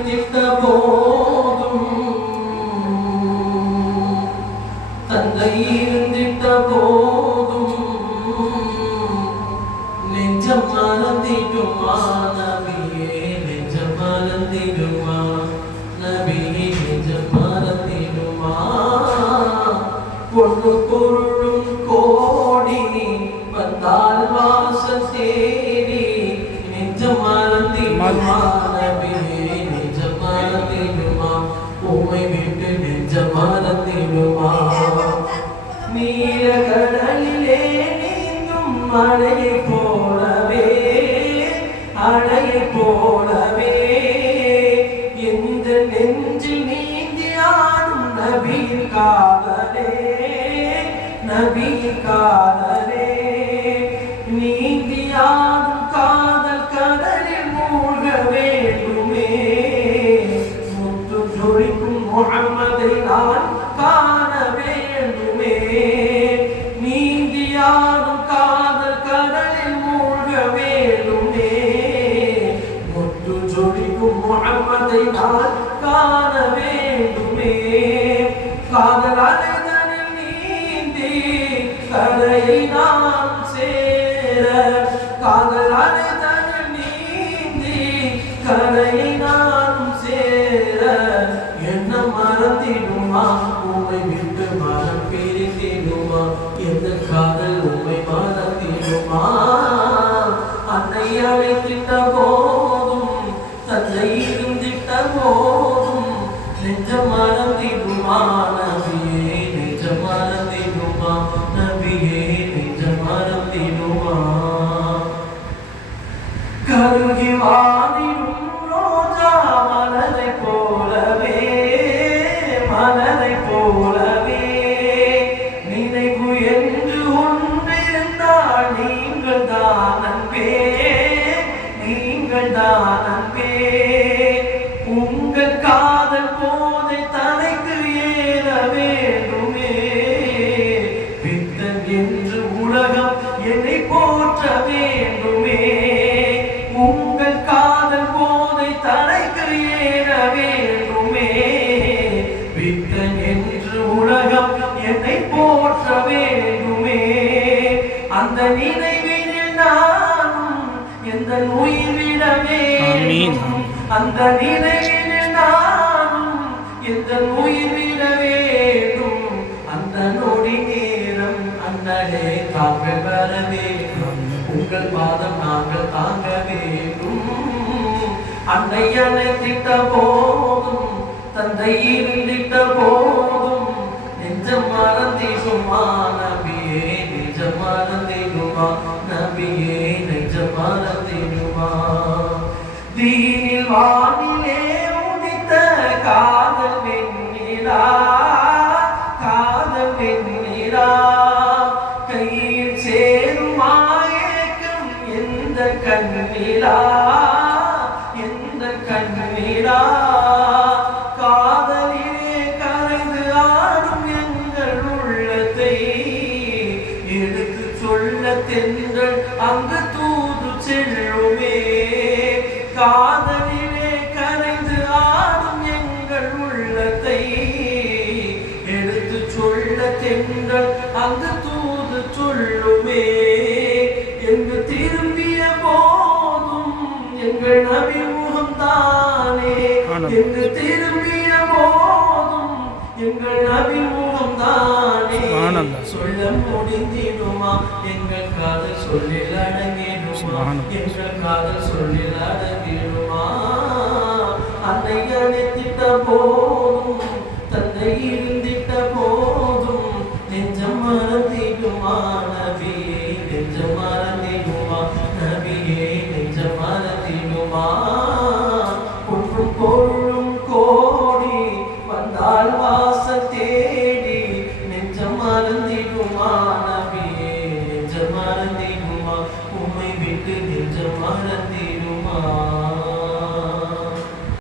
அழைத்திட்ட போதும் தந்தை இருந்திட்ட போதும் நெஞ்சம் மறந்திடுமா நபியே நெஞ்சம் மறந்திடுமா நபியே நெஞ்சம் மறந்திடுமா பொண்ணு பொருளும் கோடி வந்தால் வாசல் தேடி நெஞ்சம் மறந்திடுமா நபியே நெஞ்சம் மறந்திடுமா உமை விட்டு நெஞ்சம் மறந்திடுமா நீல கடலிலே நீந்தும் மழையை போலவே ஜொலிக்கும் முகம்மதை நான் காண வேண்டுமே. நீந்தியாடும் காதல் கடலில் மூழ்க வேண்டுமே. முத்து ஜொலிக்கும் முகமதை நான் காண வேண்டுமே. காதல் அலைதனில் நீந்தி கரையை நான் சேர. காதல் அலைதனில் நீந்தி கரையை உம்மை விட்டு மனம் பிரித்திடுமா எந்த காதல் உமை மறந்திடுமா அன்னை அழைத்திட்ட போதும் தந்தை இருந்திட்ட போதும் நெஞ்ச மறந்திடுமா நபியே நெஞ்ச மறந்திடுமா நபியே நெஞ்ச மறந்திடுமா கருகிவா என்னை போற்ற வேண்டுமே. உங்கள் காதல் போதை தலைக்கு ஏற வேண்டுமே. பித்தன் என்று உலகம் என்னை போற்ற வேண்டுமே. அந்த நினைவினில் நானும் எந்த உயிர் விட வேண்டும். அந்த நினைவினில் நானும் எந்த உயிர் தாங்கள் வர வேண்டும் உங்கள் பாதம் நாங்கள் தாங்க வேண்டும். அன்னை அழைத்திட்ட போதும் தந்தை இருந்திட்ட போதும். நெஞ்சம் மறந்திடுமா நபியே நெஞ்சம் மறந்திடுமா நபியே நெஞ்சம் மறந்திடுமா தீனில் வானிலே உடித்த கா கண்ணிலா எந்த கண்ணிலா? காதலிலே கரைந்து ஆடும் எங்கள் உள்ளத்தை எடுத்து சொல்ல தென்றல் அங்கு தூது செல்லுமே. காதலிலே எங்கு திரும்பிய போதும் எங்கள் நபி முகம் தானே. சொல்ல முடிந்திடுமா? எங்கள் காதல் சொல்லில் அடங்கிடுமா. எங்கள் காதல் சொல்லில் அடங்கிடுமா? அன்னை அழைத்திட்ட போதும் தந்தை இருந்திட்ட போதும் நெஞ்சம் மறந்திடுமா? நபியே நெஞ்சம் மறந்திடுமா? நபியே நெஞ்சம் மறந்திடுமா?